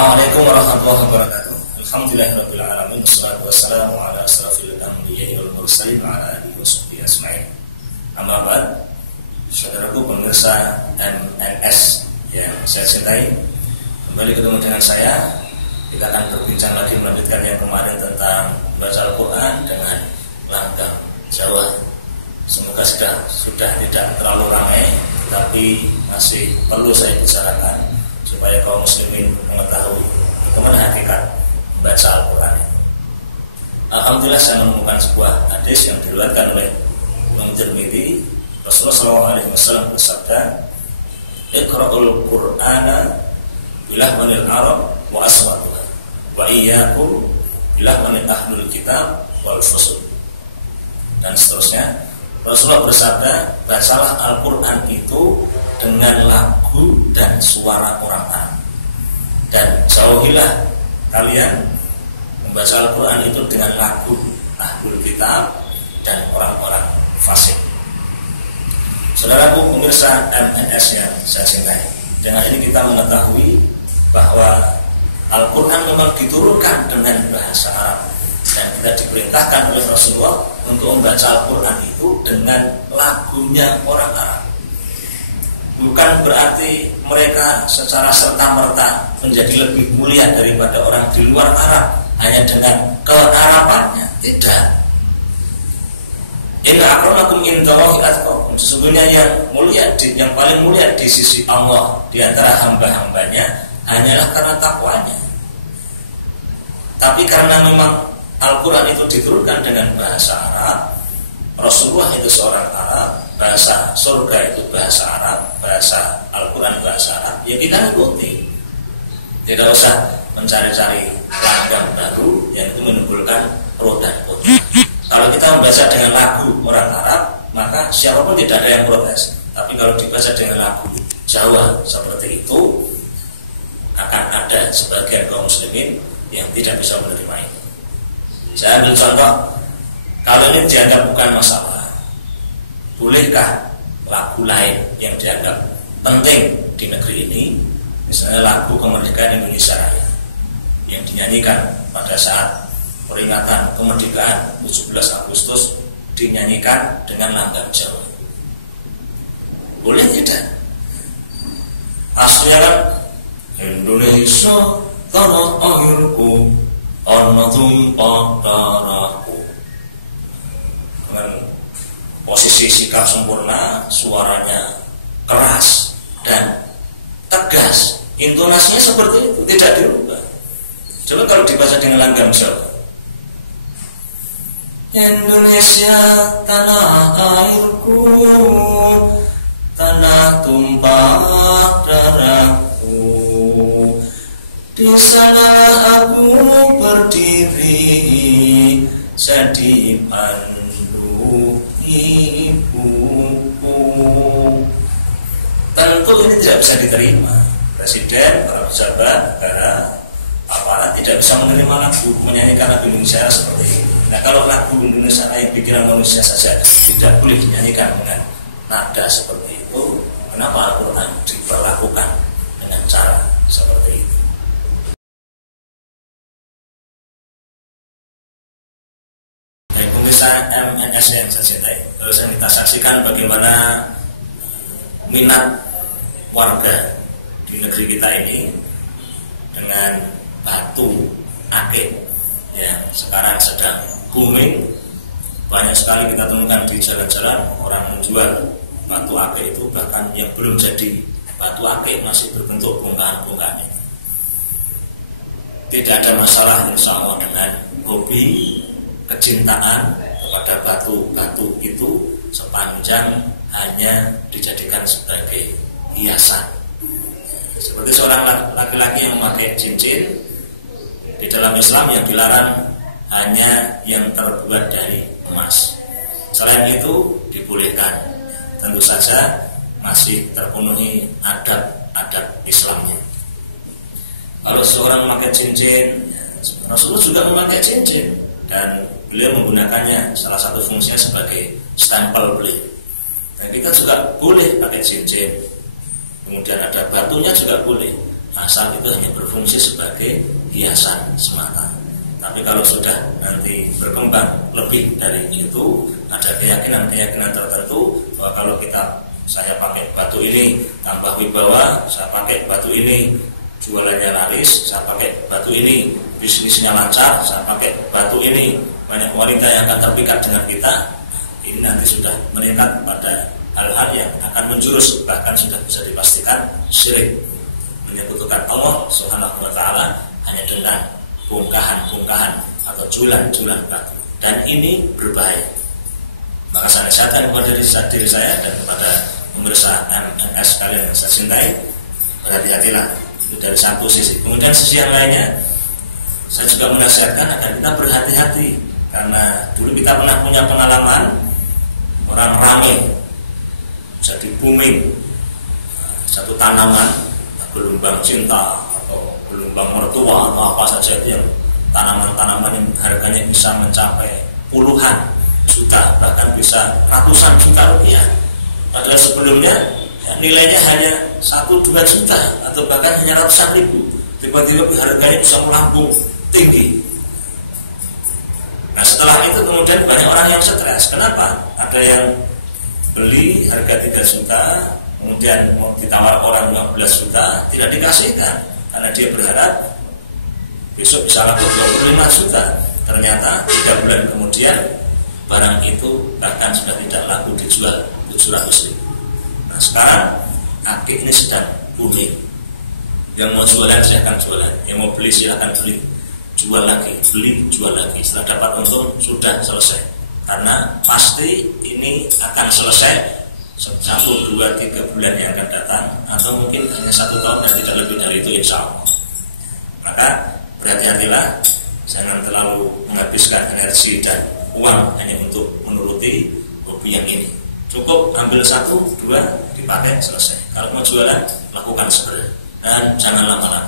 Assalamualaikum warahmatullahi wabarakatuh. Alhamdulillahirabbil alamin wassalatu wassalamu ala asrofil anbiya'i wal mursalin wa ala alihi washabbihi ajmain. Amma ba'd. Saudaraku pemirsa MNS yang saya cintai, kembali ketemu dengan saya. Kita akan berbincang lagi melanjutkan yang kemarin tentang baca Al-Quran dengan langgam Jawa. Semoga sudah tidak terlalu ramai, tapi masih perlu saya bicarakan supaya kaum muslimin mengetahui bagaimana hakikat membaca Al-Quran itu. Alhamdulillah saya menemukan sebuah hadis yang diriwayatkan oleh Imam Tirmidzi. Rasulullah SAW bersabda, "Iqra'ul Qur'ana bilahmanil Arab wa aswatuha wa iyyakum bilahmanil ahlul kitab wal fusul." Dan seterusnya. Rasulullah bersabda, bacalah Al-Quran itu dengan lagu dan suara orang Arab, dan jauhilah kalian membaca Al-Quran itu dengan lagu ahlul kitab dan orang-orang fasik. Saudaraku pemirsa MNS yang saya cintai, dengan ini kita mengetahui bahwa Al-Quran memang diturunkan dengan bahasa Arab, dan kita diperintahkan oleh Rasulullah untuk membaca Al-Quran itu dengan lagunya orang Arab. Bukan berarti mereka secara serta-merta menjadi lebih mulia daripada orang di luar Arab hanya dengan kearabannya. Tidak. Inna akramakum indallahi atqakum. Sesungguhnya yang paling mulia di sisi Allah di antara hamba-hambanya hanyalah karena takwanya. Tapi karena memang Al-Quran itu diturunkan dengan bahasa Arab, Rasulullah itu seorang Arab, bahasa surga itu bahasa Arab, bahasa Al-Quran bahasa Arab, ya kita ikuti. Tidak usah mencari-cari langgam baru yang itu menimbulkan pro dan kontra. Kalau kita membaca dengan lagu orang Arab, maka siapapun tidak ada yang protes. Tapi kalau dibaca dengan lagu Jawa seperti itu, akan ada sebagian kaum muslimin yang tidak bisa menerima itu. Saya ambil contoh, kalau ini dianggap bukan masalah, bolehkah lagu lain yang dianggap penting di negeri ini, misalnya lagu kemerdekaan Indonesia Raya yang dinyanyikan pada saat peringatan kemerdekaan 17 Agustus, dinyanyikan dengan langgam Jawa, boleh tidak? Aslinya kan Indonesia tanah airku, ana tumpah darahku, dengan posisi sikap sempurna, suaranya keras dan tegas, intonasinya seperti itu, tidak dirubah. Coba kalau dibaca dengan langgam Jawa, Indonesia tanah airku, tanah tumpah darahku, di sana aku berdiri, jadi pandu ibuku. Tentu ini tidak bisa diterima. Presiden, para pejabat negara, aparat tidak bisa menerima lagu, menyanyikan lagu Indonesia seperti ini. Nah, kalau lagu Indonesia yang pikiran manusia saja tidak boleh dinyanyikan dengan nada seperti itu, kenapa Al-Quran diperlakukan dengan cara seperti itu? Pemirsa MNS yang saya cintai, terus yang kita saksikan bagaimana minat warga di negeri kita ini dengan batu akik yang sekarang sedang booming. Banyak sekali kita temukan di jalan-jalan orang menjual batu akik itu, bahkan yang belum jadi batu akik masih berbentuk bongkahan-bongkahan itu. Tidak ada masalah insya Allah dengan hobi kecintaan kepada batu-batu itu, sepanjang hanya dijadikan sebagai hiasan. Seperti seorang laki-laki yang memakai cincin, di dalam Islam yang dilarang hanya yang terbuat dari emas. Selain itu dibolehkan, tentu saja masih terpenuhi adab-adab Islamnya. Kalau seorang memakai cincin, Rasulullah juga memakai cincin, dan beliau menggunakannya salah satu fungsinya sebagai stempel beliau. Dan kita juga boleh pakai cincin, kemudian ada batunya juga boleh. asal itu hanya berfungsi sebagai hiasan semata. Tapi kalau sudah nanti berkembang lebih dari itu, ada keyakinan tertentu bahwa kalau saya pakai batu ini tambah wibawa, saya pakai batu ini jualannya laris, saya pakai batu ini bisnisnya lancar, saya pakai batu ini banyak wanita yang akan terpikat dengan kita. Ini nanti sudah meningkat pada hal-hal yang akan menjurus, bahkan sudah bisa dipastikan syirik, menyekutukan Allah Subhanahu wa taala hanya dengan bongkahan-bongkahan atau jualan-jualan batu. Dan ini berbahaya. Maka saya nasihatkan kepada diri saya dan kepada pemirsa MNS kalian yang saya cintai, berhati-hatilah. Itu dari satu sisi. Kemudian sisi yang lainnya, saya juga menasihatkan agar kita berhati-hati, karena dulu kita pernah punya pengalaman orang ramai jadi booming satu tanaman, gelombang cinta atau gelombang mertua atau apa saja itu, yang tanaman-tanaman yang harganya bisa mencapai puluhan juta, bahkan bisa ratusan juta rupiah. Padahal sebelumnya nilainya hanya 1-2 juta atau bahkan hanya ratusan ribu. Tiba-tiba harganya bisa melambung tinggi. Nah, setelah itu kemudian banyak orang yang stres. Kenapa? Ada yang beli harga 3 juta, kemudian mau ditawar orang 15 juta, tidak dikasihkan karena dia berharap besok bisa laku 25 juta. Ternyata 3 bulan kemudian barang itu bahkan sudah tidak laku, dijual 700 ribu. Nah, sekarang akik ini sedang booming. Yang mau jualan silahkan jualan, yang mau beli silahkan beli, jual lagi, beli, jual lagi. Setelah dapat untung sudah selesai. Karena pasti ini akan selesai 1, 2, 3 bulan yang akan datang, atau mungkin hanya 1 tahun dan tidak lebih dari itu, insya Allah. Maka berhati-hatilah, jangan terlalu menghabiskan energi dan uang hanya untuk menuruti hobi yang ini. Cukup ambil 1, 2 dipakai, selesai. Kalau mau jualan, lakukan segera dan jangan lama-lama.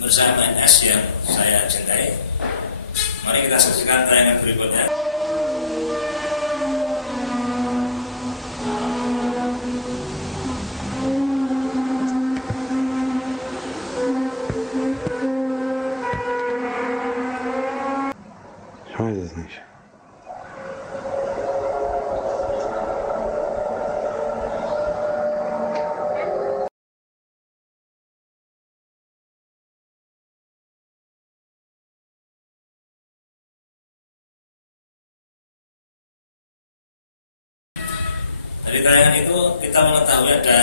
Bersama MNS yang saya cintai, mari kita saksikan tayangan berikutnya. Dari tayangan itu kita mengetahui ada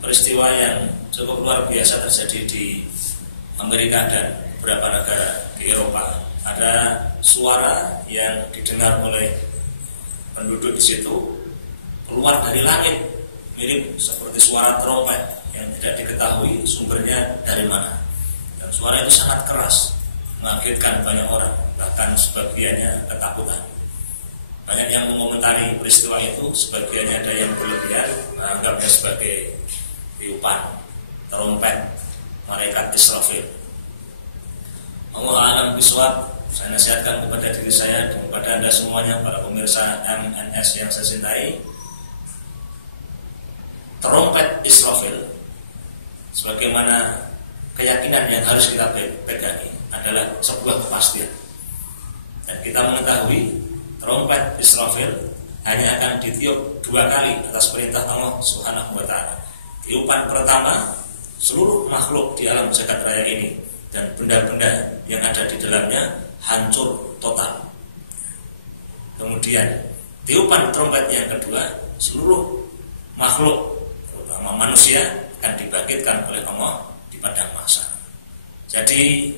peristiwa yang cukup luar biasa terjadi di Amerika dan beberapa negara di Eropa. Ada suara yang didengar oleh penduduk di situ keluar dari langit, mirip seperti suara trompet yang tidak diketahui sumbernya dari mana. Dan suara itu sangat keras, mengagetkan banyak orang, bahkan sebagiannya ketakutan. Banyak yang mengomentari peristiwa itu, sebagiannya ada yang berlebihan, menganggapnya sebagai tiupan trompet malaikat Israfil. Allah alam bisawab. Saya nasihatkan kepada diri saya dan kepada Anda semuanya, para pemirsa MNS yang saya cintai, trompet Israfil, sebagaimana keyakinan yang harus kita pegangi, adalah sebuah kepastian. Dan kita mengetahui trompet Israfil hanya akan ditiup 2 kali atas perintah Allah Subhanahu wa taala. Tiupan pertama, seluruh makhluk di alam jagat raya ini dan benda-benda yang ada di dalamnya hancur total. Kemudian tiupan trompet yang kedua, seluruh makhluk terutama manusia akan dibangkitkan oleh Allah di padang mahsyar. Jadi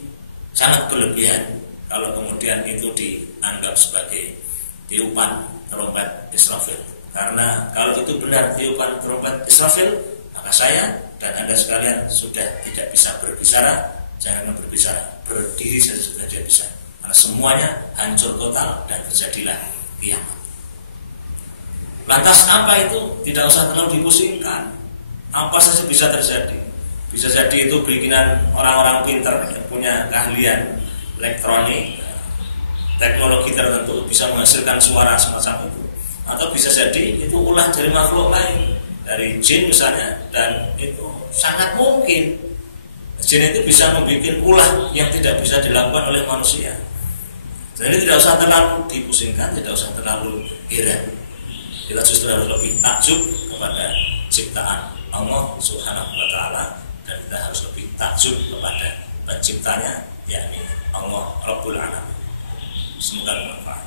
sangat berlebihan kalau kemudian itu dianggap sebagai tiupan trompet Israfil. Karena kalau itu benar tiupan trompet Israfil, maka saya dan Anda sekalian sudah tidak bisa berbicara. Jangan berbicara, berdiri saja sudah tidak bisa. Karena semuanya hancur total dan terjadilah kiamat. Lantas apa itu? Tidak usah terlalu dipusingkan. Apa saja bisa terjadi. Bisa jadi itu bikinan orang-orang pintar yang punya keahlian elektronik, teknologi tertentu bisa menghasilkan suara semacam itu. atau bisa jadi itu ulah dari makhluk lain, dari jin misalnya, dan itu sangat mungkin jin itu bisa membuat ulah yang tidak bisa dilakukan oleh manusia. Jadi tidak usah terlalu dipusingkan, tidak usah terlalu heran. Kita justru harus lebih takjub kepada ciptaan Allah Subhanahu wa Ta'ala, dan kita harus lebih takjub kepada penciptanya, yakni Allah Rabbul Alamin. Semoga bermanfaat.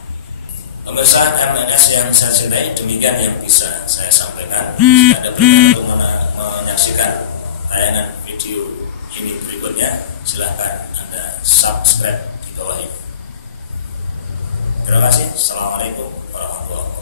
Pemirsa MNS yang saya cintai, demikian yang bisa saya sampaikan. Jika ada berkenan untuk menyaksikan tayangan video ini berikutnya, silahkan Anda subscribe di bawah ini. Terima kasih. Assalamualaikum warahmatullahi wabarakatuh.